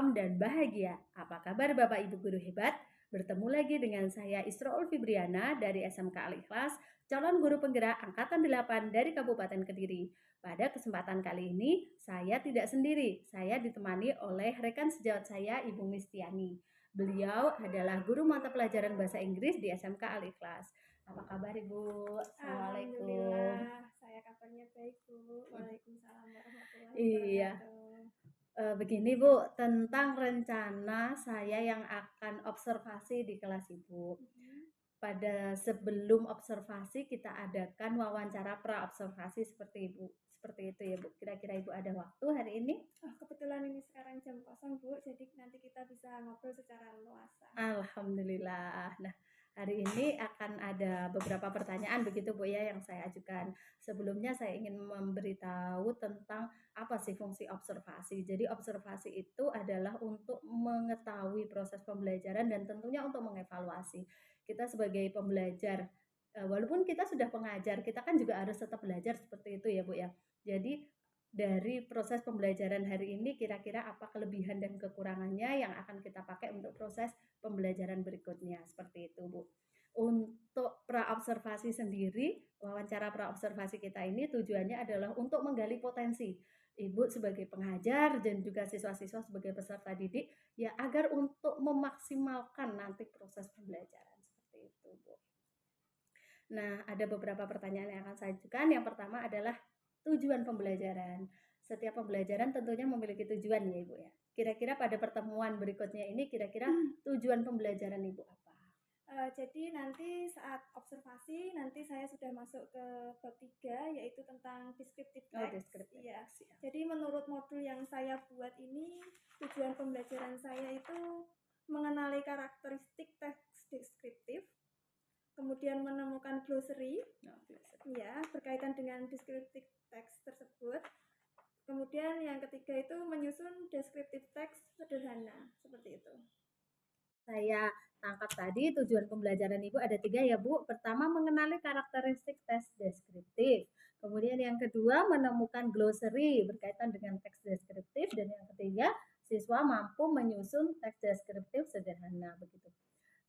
salam dan bahagia. Apa kabar Bapak Ibu guru hebat? Bertemu lagi dengan saya Isroul Fibriana dari SMK Al-Ikhlas, calon guru penggerak angkatan 8 dari Kabupaten Kediri. Pada kesempatan kali ini, saya tidak sendiri. Saya ditemani oleh rekan sejawat saya, Ibu Mistiani. Beliau adalah guru mata pelajaran bahasa Inggris di SMK Al-Ikhlas. Apa kabar Ibu? Assalamualaikum. Alhamdulillah, saya kabarnya baik Bu. Waalaikumsalam warahmatullahi Iya. wabarakatuh. Begini Bu, tentang rencana saya yang akan observasi di kelas Ibu. Pada sebelum observasi kita adakan wawancara pra-observasi seperti itu ya Bu. Kira-kira Ibu ada waktu hari ini? Oh, kebetulan ini sekarang jam kosong Bu, jadi nanti kita bisa ngobrol secara luasa. Alhamdulillah. Nah, hari ini akan ada beberapa pertanyaan begitu Bu ya yang saya ajukan. Sebelumnya saya ingin memberitahu tentang apa sih fungsi observasi. Jadi observasi itu adalah untuk mengetahui proses pembelajaran dan tentunya untuk mengevaluasi. Kita sebagai pembelajar, walaupun kita sudah pengajar, kita kan juga harus tetap belajar seperti itu ya Bu ya. Jadi dari proses pembelajaran hari ini kira-kira apa kelebihan dan kekurangannya yang akan kita pakai untuk proses pembelajaran berikutnya, seperti itu Bu. Untuk praobservasi sendiri, wawancara praobservasi kita ini tujuannya adalah untuk menggali potensi Ibu sebagai pengajar dan juga siswa-siswa sebagai peserta didik ya agar untuk memaksimalkan nanti proses pembelajaran seperti itu Bu. Nah, ada beberapa pertanyaan yang akan saya ajukan. Yang pertama adalah tujuan pembelajaran. Setiap pembelajaran tentunya memiliki tujuan ya Ibu ya. Kira-kira pada pertemuan berikutnya ini kira-kira tujuan pembelajaran Ibu apa? Jadi nanti saat observasi, nanti saya sudah masuk ke bab 3 yaitu tentang descriptive text. Iya. Jadi menurut modul yang saya buat ini, tujuan pembelajaran saya itu mengenali karakteristik teks deskriptif, kemudian menemukan glossary, ya, berkaitan dengan descriptive text tersebut. Kemudian yang ketiga itu menyusun descriptive text sederhana, seperti itu. Saya tangkap tadi tujuan pembelajaran Ibu ada 3 ya Bu. Pertama mengenali karakteristik teks deskriptif. Kemudian yang kedua menemukan glossary berkaitan dengan teks deskriptif. Dan yang ketiga siswa mampu menyusun teks deskriptif sederhana begitu.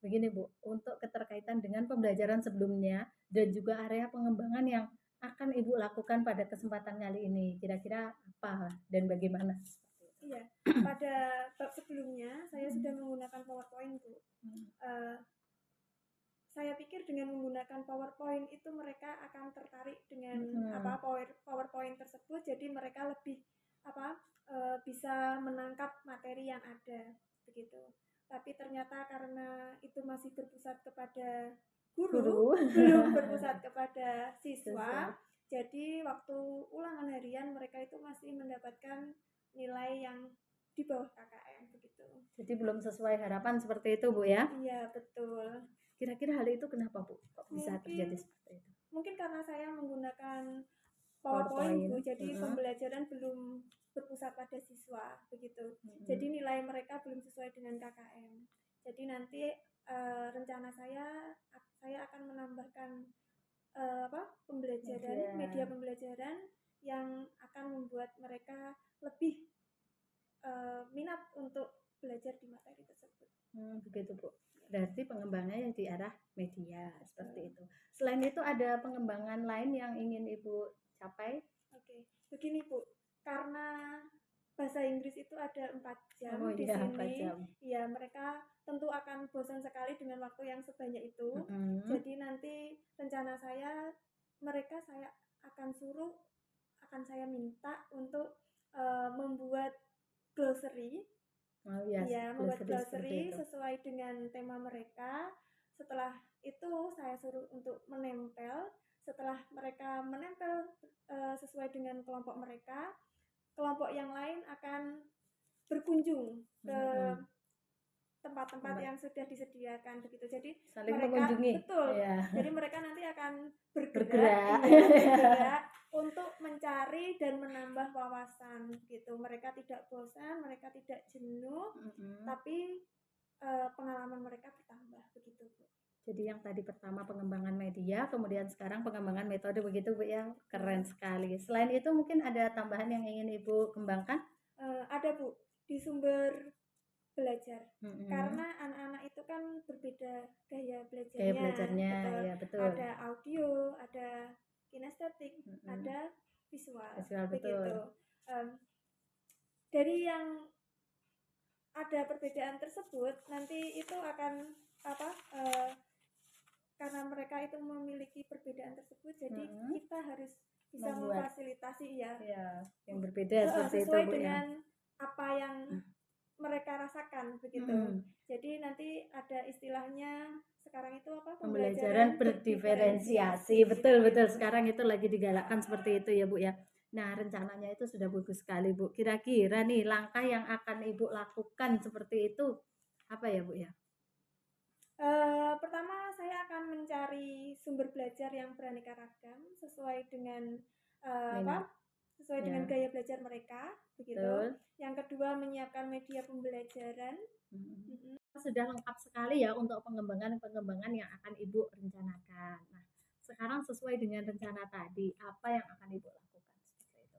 Begini Bu, untuk keterkaitan dengan pembelajaran sebelumnya dan juga area pengembangan yang akan Ibu lakukan pada kesempatan kali ini, kira-kira apa dan bagaimana? Iya, pada bab sebelumnya saya sudah menggunakan PowerPoint Bu. Saya pikir dengan menggunakan PowerPoint itu mereka akan tertarik dengan PowerPoint tersebut, jadi mereka lebih bisa menangkap materi yang ada begitu. Tapi ternyata karena itu masih berpusat kepada guru. Belum berpusat kepada siswa, jadi waktu ulangan harian mereka itu masih mendapatkan nilai yang di bawah KKM begitu. Jadi belum sesuai harapan seperti itu Bu ya? Iya betul. Kira-kira hal itu kenapa Bu? Kok bisa terjadi seperti itu? Mungkin karena saya menggunakan PowerPoint Bu, jadi pembelajaran belum berpusat pada siswa begitu. Jadi nilai mereka belum sesuai dengan KKM. Jadi nanti rencana saya akan menambahkan pembelajaran, media pembelajaran yang akan membuat mereka lebih minat untuk belajar di materi tersebut. Begitu Bu. Berarti pengembangannya di arah media seperti itu. Selain itu ada pengembangan lain yang ingin Ibu capai? Oke, begini Bu, karena bahasa Inggris itu ada 4 jam di iya, sini, 4 jam. Ya mereka tentu akan bosan sekali dengan waktu yang sebanyak itu. Jadi nanti rencana saya, saya akan saya minta untuk membuat glossary. Membuat glossary sesuai dengan tema mereka. Setelah itu saya suruh untuk menempel. Setelah mereka menempel sesuai dengan kelompok mereka, kelompok yang lain akan berkunjung ke tempat-tempat yang sudah disediakan begitu. Jadi saling mereka mengunjungi. Betul. Jadi mereka nanti akan bergerak untuk mencari dan menambah wawasan gitu. Mereka tidak bosan, mereka tidak jenuh, tapi pengalaman mereka bertambah begitu Bu. Jadi yang tadi pertama pengembangan media, kemudian sekarang pengembangan metode begitu Bu ya. Keren sekali. Selain itu mungkin ada tambahan yang ingin Ibu kembangkan? Ada Bu. Di sumber belajar. Karena anak-anak itu kan berbeda gaya belajarnya. Gaya belajarnya, betul. Ya, betul. Ada audio, ada kinestetik, ada visual begitu. Dari yang ada perbedaan tersebut, nanti itu akan karena mereka itu memiliki perbedaan tersebut, jadi kita harus bisa memfasilitasi ya yang berbeda seperti sesuai itu, dengan apa yang mereka rasakan begitu. Jadi nanti ada istilahnya sekarang itu apa? Pembelajaran berdiferensiasi. Betul. Sekarang itu lagi digalakkan seperti itu ya Bu ya. Nah, rencananya itu sudah bagus sekali Bu. Kira-kira nih langkah yang akan Ibu lakukan seperti itu apa ya Bu ya? Pertama saya akan mencari sumber belajar yang beraneka ragam sesuai dengan sesuai dengan gaya belajar mereka begitu. Betul. Yang kedua menyiapkan media pembelajaran. Sudah lengkap sekali ya untuk pengembangan yang akan Ibu rencanakan. Nah, sekarang sesuai dengan rencana tadi, apa yang akan Ibu lakukan seperti itu?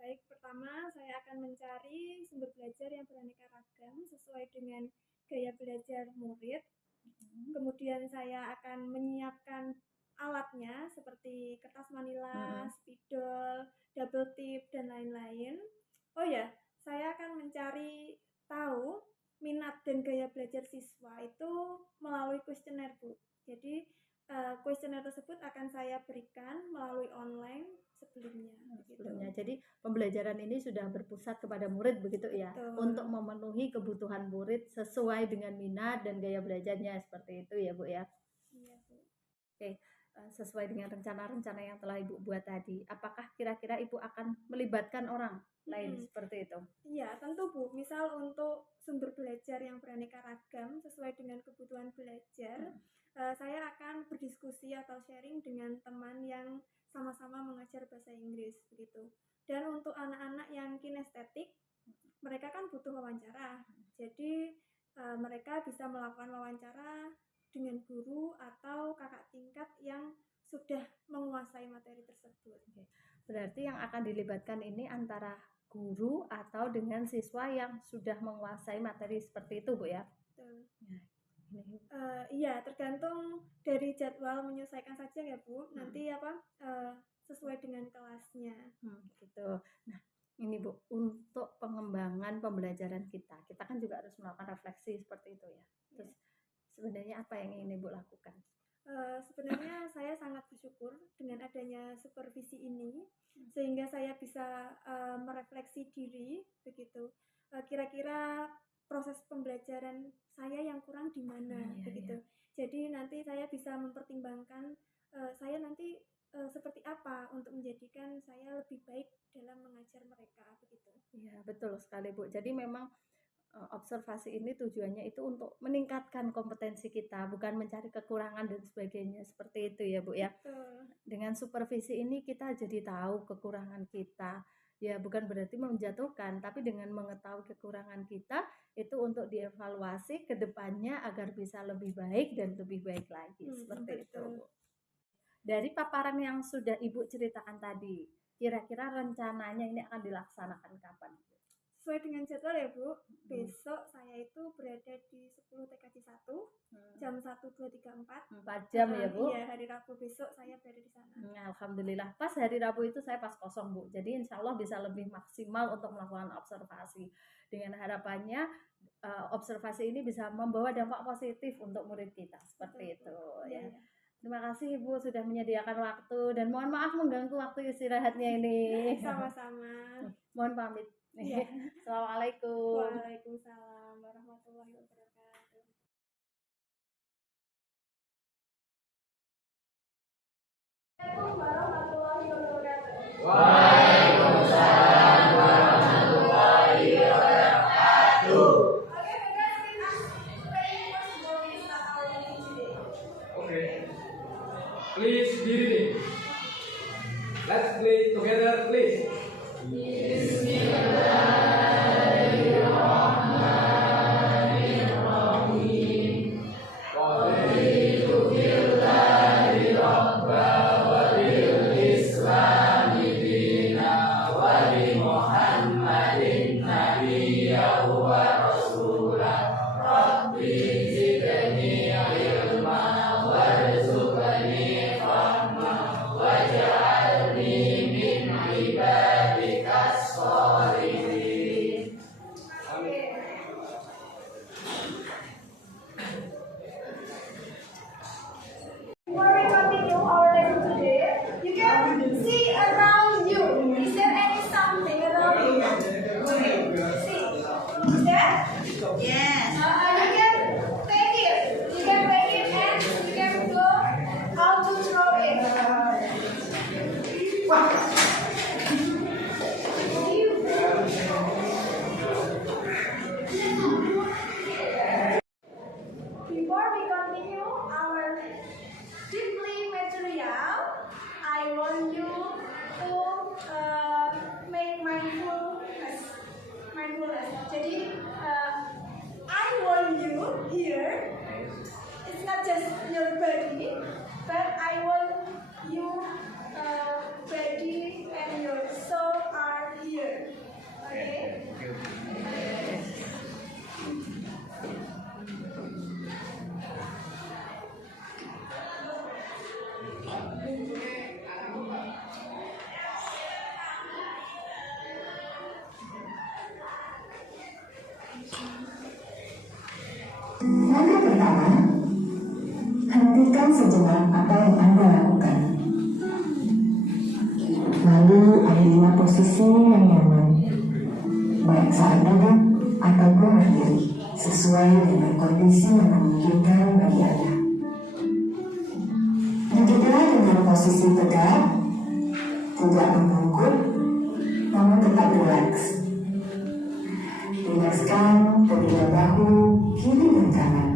Baik, pertama saya akan mencari sumber belajar yang beraneka ragam sesuai dengan gaya belajar murid. Kemudian saya akan menyiapkan alatnya seperti kertas manila, spidol, double tip, dan lain-lain. Oh ya, saya akan mencari tahu minat dan gaya belajar siswa itu melalui kuesioner Bu. Jadi kuesioner tersebut akan saya berikan melalui online sebelumnya. Jadi pembelajaran ini sudah berpusat kepada murid begitu ya, untuk memenuhi kebutuhan murid sesuai dengan minat dan gaya belajarnya seperti itu ya Bu ya. Iya Bu. Oke, sesuai dengan rencana-rencana yang telah Ibu buat tadi, apakah kira-kira Ibu akan melibatkan orang lain seperti itu? Iya, tentu Bu. Misal untuk sumber belajar yang beraneka ragam sesuai dengan kebutuhan belajar, saya akan berdiskusi atau sharing dengan teman yang sama-sama mengajar bahasa Inggris begitu. Dan untuk anak-anak yang kinestetik, mereka kan butuh wawancara. Jadi mereka bisa melakukan wawancara dengan guru atau kakak tingkat yang sudah menguasai materi tersebut. Berarti yang akan dilibatkan ini antara guru atau dengan siswa yang sudah menguasai materi seperti itu Bu ya? Betul. Iya, tergantung dari jadwal menyesuaikan saja ya Bu. Nanti sesuai dengan kelasnya. Gitu. Nah, ini Bu, untuk pengembangan pembelajaran kita kan juga harus melakukan refleksi seperti itu ya. Terus sebenarnya apa yang ingin Ibu lakukan? Sebenarnya saya sangat bersyukur dengan adanya supervisi ini, sehingga saya bisa merefleksi diri begitu. Kira-kira proses pembelajaran saya yang kurang di mana begitu. Jadi nanti saya bisa mempertimbangkan saya nanti seperti apa untuk menjadikan saya lebih baik dalam mengajar mereka begitu. Iya, betul sekali Bu. Jadi memang observasi ini tujuannya itu untuk meningkatkan kompetensi kita, bukan mencari kekurangan dan sebagainya seperti itu ya Bu ya. Betul. Dengan supervisi ini kita jadi tahu kekurangan kita. Ya bukan berarti menjatuhkan, tapi dengan mengetahui kekurangan kita itu untuk dievaluasi ke depannya agar bisa lebih baik dan lebih baik lagi seperti itu Bu. Dari paparan yang sudah Ibu ceritakan tadi, kira-kira rencananya ini akan dilaksanakan kapan? Sesuai dengan jadwal ya Bu, besok saya itu berada di 10 TKJ 1 jam 1, 2, 3, 4 jam ya Bu? Iya, hari Rabu besok saya berada di sana. Alhamdulillah, pas hari Rabu itu saya pas kosong Bu, jadi insya Allah bisa lebih maksimal untuk melakukan observasi. Dengan harapannya observasi ini bisa membawa dampak positif untuk murid kita, seperti itu ya. Terima kasih Ibu sudah menyediakan waktu dan mohon maaf mengganggu waktu istirahatnya ini. Sama-sama. Mohon pamit. Ya. Assalamualaikum. Waalaikumsalam warahmatullahi wabarakatuh. Waalaikumsalam warahmatullahi wabarakatuh. Okay. Please diri. Let's play together, please. Muhammadin nabiyya wa rasulah Before we continue our deeply material, I want you to make mindfulness. Jadi, I want you here. It's not just your body, but I want you body and your soul are here. Okay? Langkah pertama, hentikan sejenak apa yang Anda lakukan. Lalu ambillah posisi yang nyaman, baik saat duduk ataupun berdiri, sesuai dengan kondisi yang memungkinkan bagi Anda. Duduklah dengan posisi tegak, tidak membungkuk, namun tetap rileks. Rilekskan kedua bahu kiri dan kanan.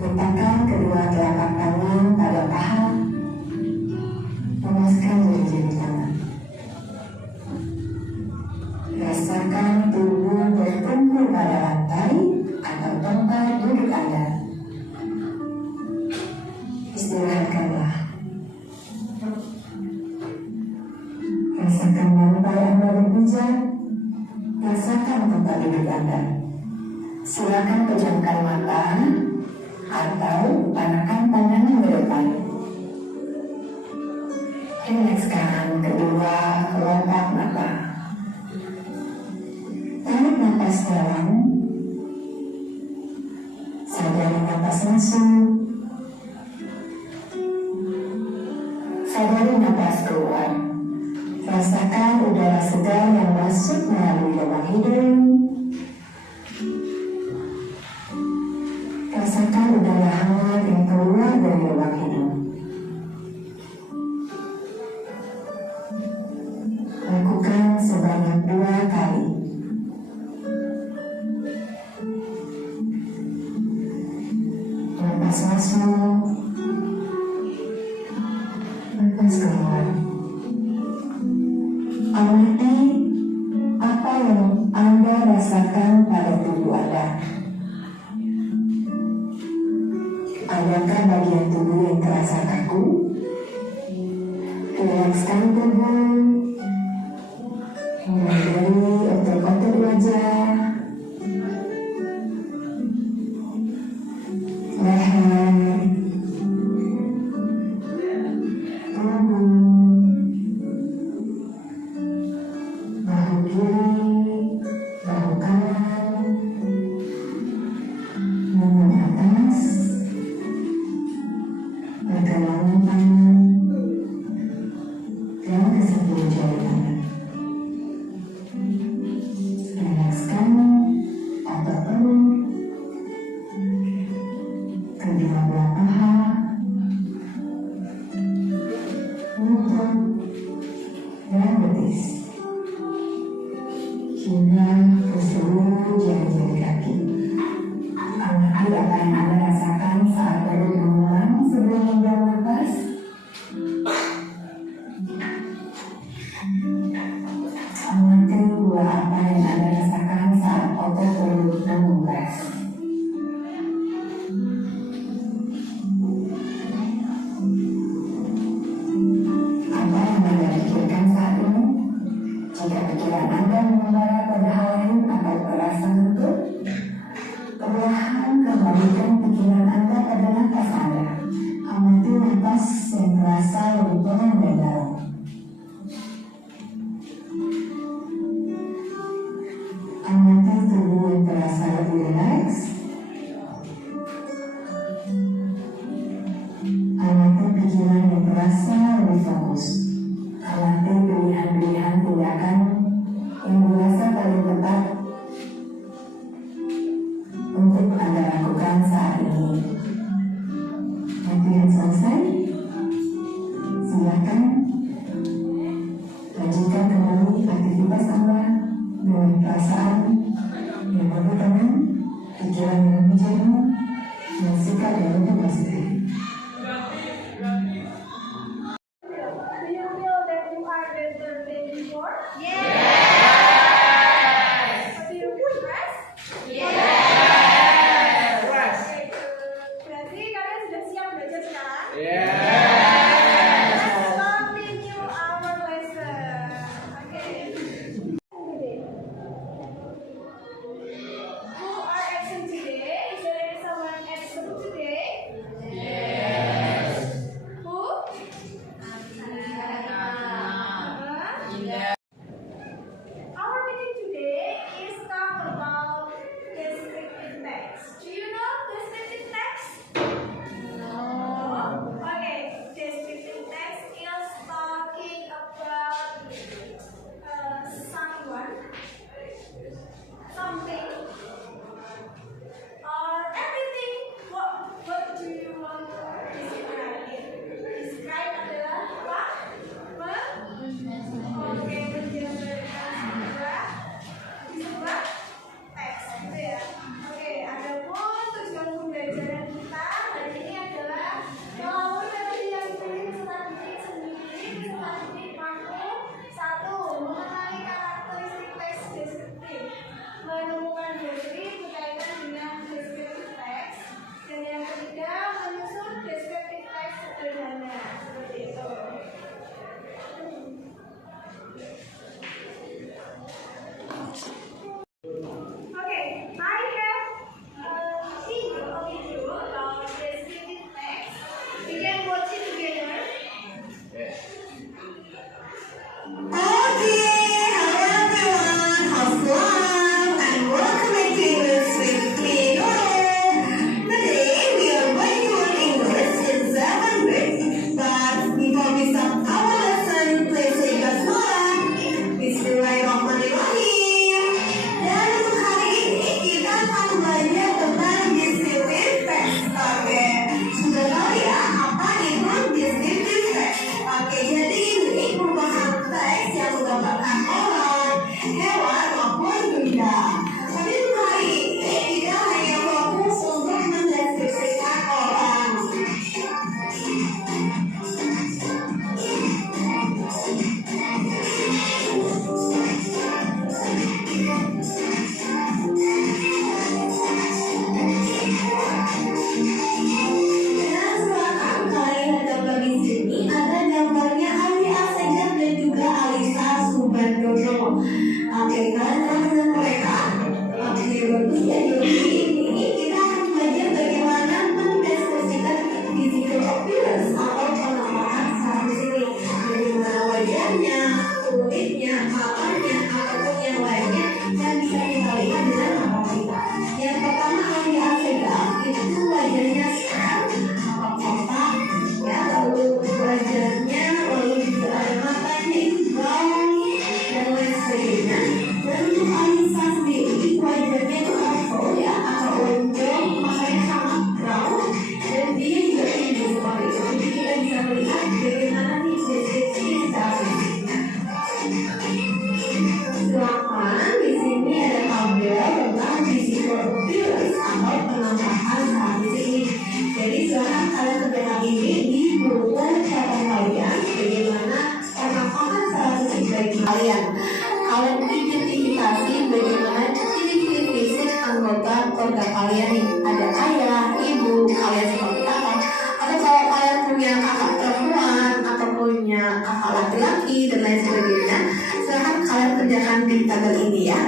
Letakkan kedua telapak tangan pada paha. Lemaskan jari-jari tangan. Rasakan tubuh bertempur pada lantai atau tempat duduk Anda. Istirahatkanlah. Rasakan lantai Anda berpijak. Rasakan tempat duduk Anda. Silakan pejamkan mata atau panahkan pandangan ke depan. Rilekskan kedua kelopak mata. Tarik napas dalam. Sadari napas masuk. Sadari napas keluar. Rasakan udara segar yang masuk melalui lubang hidung. Rasakan udara hangat yang keluar dari lubang hidung. Lakukan sebanyak 2 kali. Napas masuk. Napas keluar. Amati apa yang Anda rasakan pada tubuh Anda. Adakah bagian tubuh yang terasa kaku? Rilekskan tubuh, mulai dari otot-otot wajah, leher, tubuh, bahu kiri, bahu kanan, lengan atas, pergelangan tangan. untuk Anda lakukan saat ini. Waktu yang selesai, silakan lanjutkan kembali aktivitas Anda dengan perasaan yang lebih tenang, pikiran yang lebih jernih, dan sikap yang lebih positif. Do you feel that you are better than before? Do you feel rest? Berarti kalian sudah siap belajar sekarang? Let's continue our lesson. Okay. Who are absent today? Is there someone absent today? Who? Our meeting today is talk about descriptive text. Do you know descriptive text? No. Okay, descriptive text is talking about someone, something, or everything. What do you want to describe it? Describe adalah apa? Oke, menjelaskan sebuah teks gitu ya. Oke, adapun tujuan pembelajaran kita hari ini adalah melalui metode yang dipilih peserta didik sendiri, peserta didik mampu satu, mengenali karakteristik teks deskriptif, menemukan teori berkaitan dengan deskriptif teks, dan yang ketiga menyusun deskriptif teks sederhana seperti itu. Okay, I have a video about descriptive text. We can watch it together. Okay, hello everyone, how's life? And welcome back to English with me, Nora. Today we are going to learn English in 7 weeks. But before we start our lesson, please say Bismillah. Bismillahirrahmanirrahim. Dan untuk hari ini kita akan belajar tentang descriptive text. Oke, sudah tahu ya apa itu descriptive text? Oke, jadi ini merupakan teks yang menggambarkan orang, hewan maupun benda. Tapi untuk hari ini kita hanya fokus untuk mendeskripsikan orang. Dan silakan kalian gambar di sini ada gambarnya Ali Asegaf dan juga Alisa Subandono. Oke, kalian telah melihat mereka? Oke, bagus ya. Jadi ini kita akan belajar bagaimana mendeskripsikan physical appearance atau penampakan saat di sini. Bagaimana wajahnya, kulitnya, matanya, ataupun yang lainnya yang bisa kita lihat dengan mata kita. Yang pertama Ali Asegaf itu wajahnya serem, kotak, ya, lalu wajahnya, lalu juga ada matanya itu brown dan lain sebagainya. Dan untuk Alisa sendiri wajahnya itu oval ya, atau lonjong, matanya sangat brown dan dia juga tinggi seperti itu. Jadi kita bisa melihat bagaimana nih deskripsi secara fisiknya. Silakan di sini ada tabel tentang physical appearance atau penampakan saat di sini. Jadi silakan kalian kerjakan ini di buku catatan kalian bagaimana penampakan saat fisik bagi kalian. Kalian identifikasi bagaimana ciri-ciri fisik anggota keluarga kalian nih. Ada ayah, ibu, kalian seperti apa? Atau kalau kalian punya kakak perempuan atau punya kakak laki-laki dan lain sebagainya, silakan kalian kerjakan di tabel ini ya.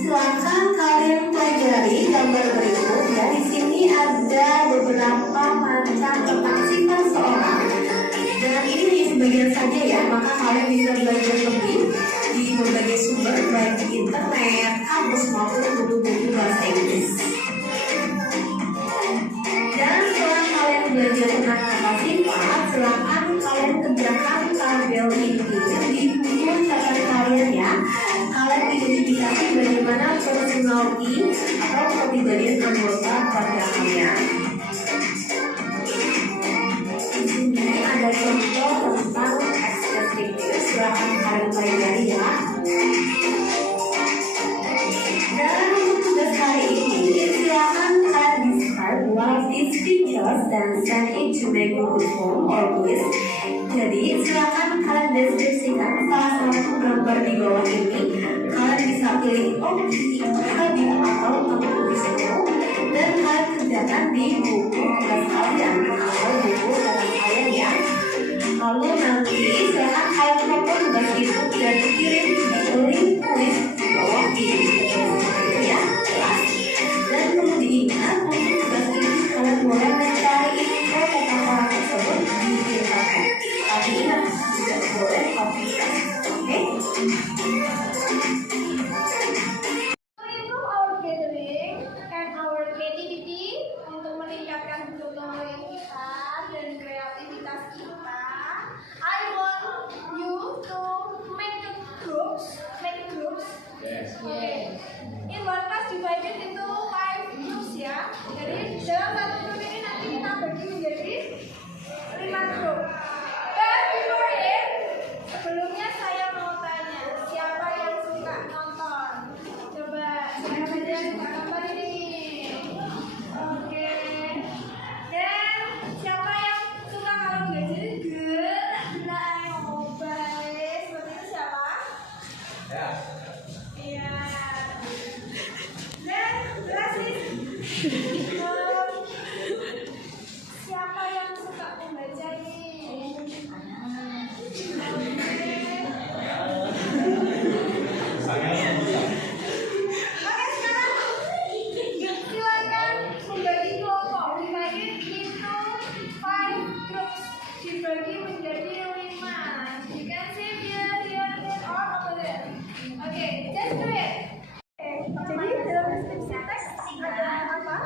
Silakan kalian pelajari gambar berikut ya. Di sini ada beberapa macam tentang sifat seorang. Dan ini hanya sebagian saja ya, maka kalian bisa belajar lebih di berbagai sumber baik di internet, kamus maupun buku-buku bahasa Inggris. Dan setelah kalian belajar tentang kata sifat, silakan kalian kerjakan tabel ini di buku catatan kalian ya. Kalian identifikasi menjelaskan bagaimana personality atau kepribadian anggota keluarga kalian. Di sini ada contoh tentang ekspresi. Silakan kalian pelajari ya. Dalam tugas hari ini, silakan kalian describe one of these features dan send it to my Google Form or quiz. Jadi silakan kalian deskripsikan salah satu gambar di bawah ini. Kalian bisa pilih opsi Habib atau tulis itu dan kalian kerjakan di buku tugas kalian atau buku catatan kalian ya. Lalu nanti silakan kalian foto tugas itu dan kirim di link quiz di bawah ini. Ya, jelas. Dan perlu diingat untuk tugas ini kalian boleh mencari info tentang orang tersebut di internet. Tapi ingat tidak boleh copy paste. Oke? Improve our gathering and our creativity untuk meningkatkan vocabulary kita dan kreativitas kita. I want you to make groups. Yes. Okay. In one class divided into 5 groups ya. Jadi dalam satu grup ini nanti kita bagi menjadi 5 grup. But before it, sebelumnya saya mau tanya, siapa yang suka nonton? Coba saya belajar gambar ini. Oke. Dan siapa yang suka kalau belajar gerak baik seperti itu siapa? Ya. Iya. Dan terakhir, siapa yang suka membaca ini? Oke, sekarang silakan membagi kelompok. Dibagi into 5 groups. Dibagi menjadi 5. You can see here, or over there. Oke, just do it. Jadi dalam deskripsi teks ada apa?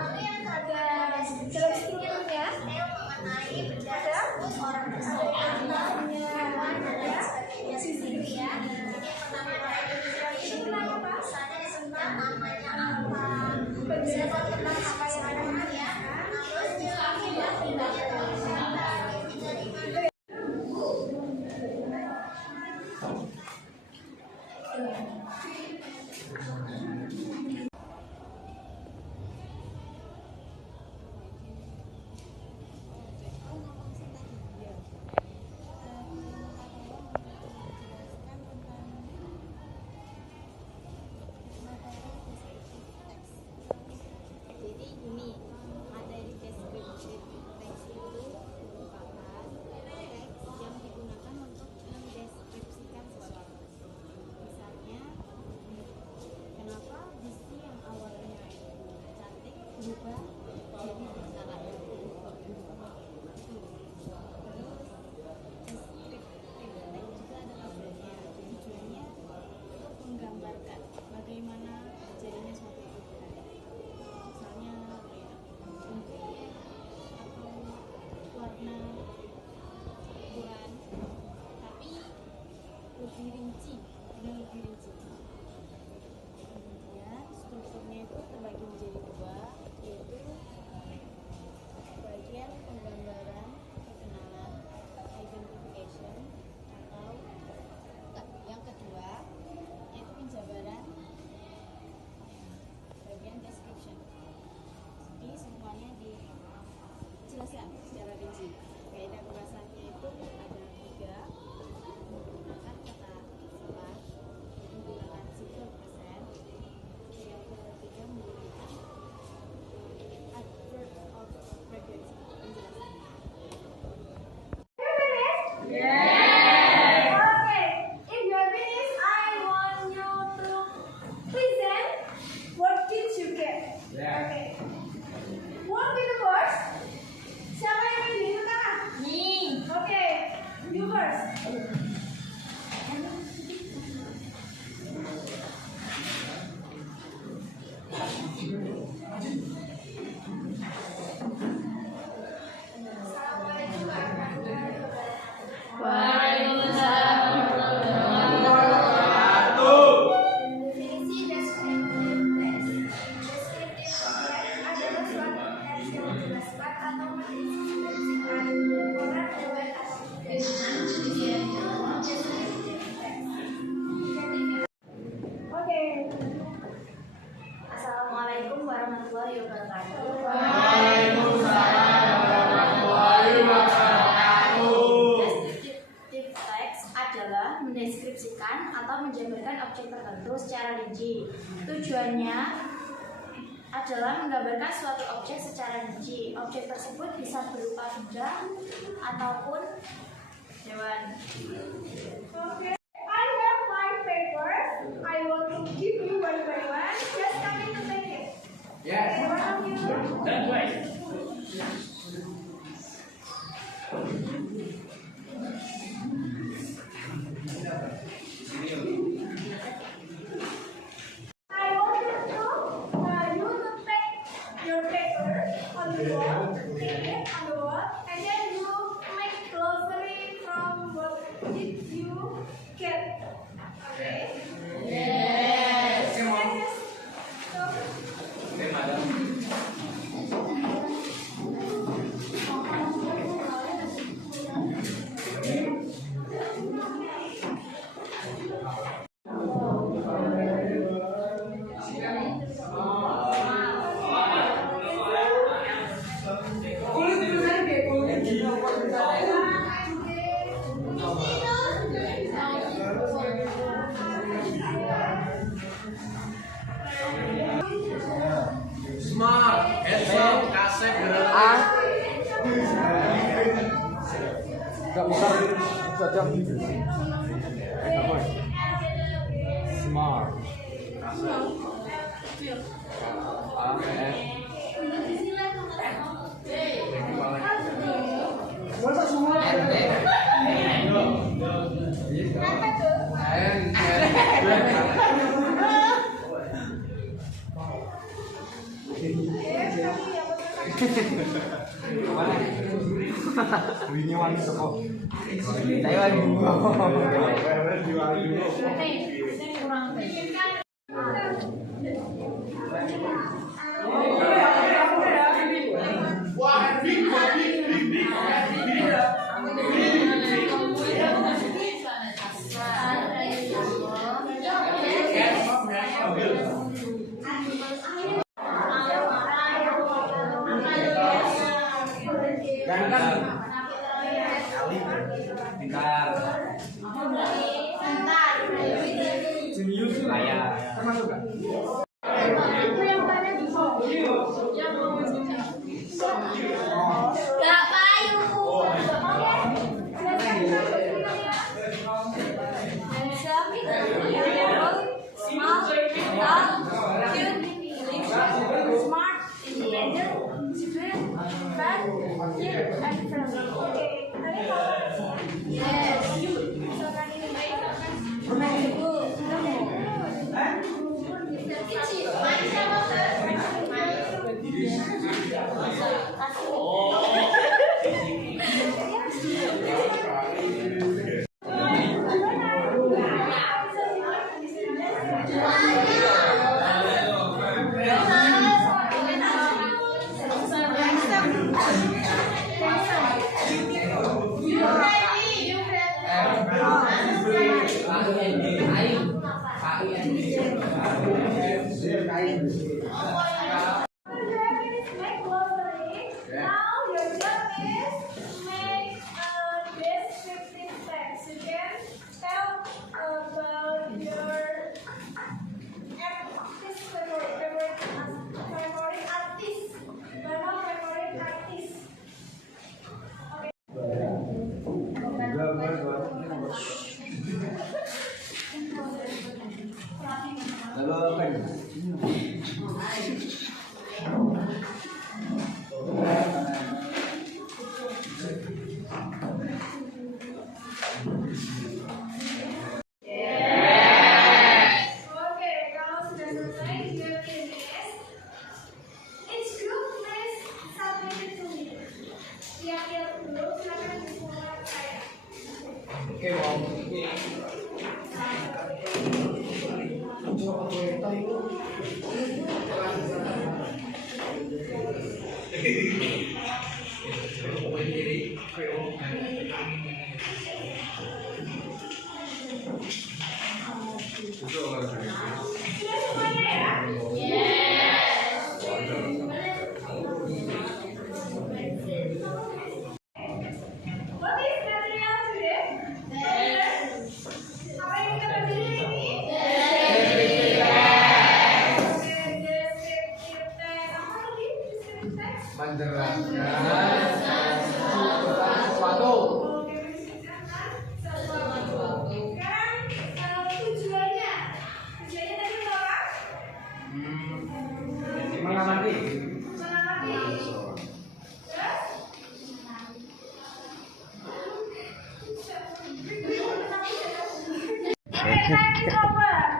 Oke. Assalamualaikum warahmatullahi wabarakatuh. Waalaikumsalam warahmatullahi wabarakatuh. Descriptive text adalah mendeskripsikan atau menjabarkan objek tertentu secara rinci. Tujuannya adalah menggambarkan suatu objek secara rinci. Objek tersebut bisa berupa benda ataupun hewan. Okay. I have my paper. I want to give you one by one. Just come in to take it. Yes. Okay, one of you. That way. I want you to take your paper on the wall, take it on the wall, and then you make glossary from what did you get. Okay? Yes. Okay, so, Okay, madam. Smart, handsome, kasep, Gak bisa jam apa? Smart. Ini wangi toko. Saya lagi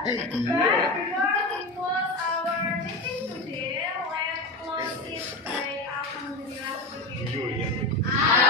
we close our meeting today, let's close it by Alhamdulillah.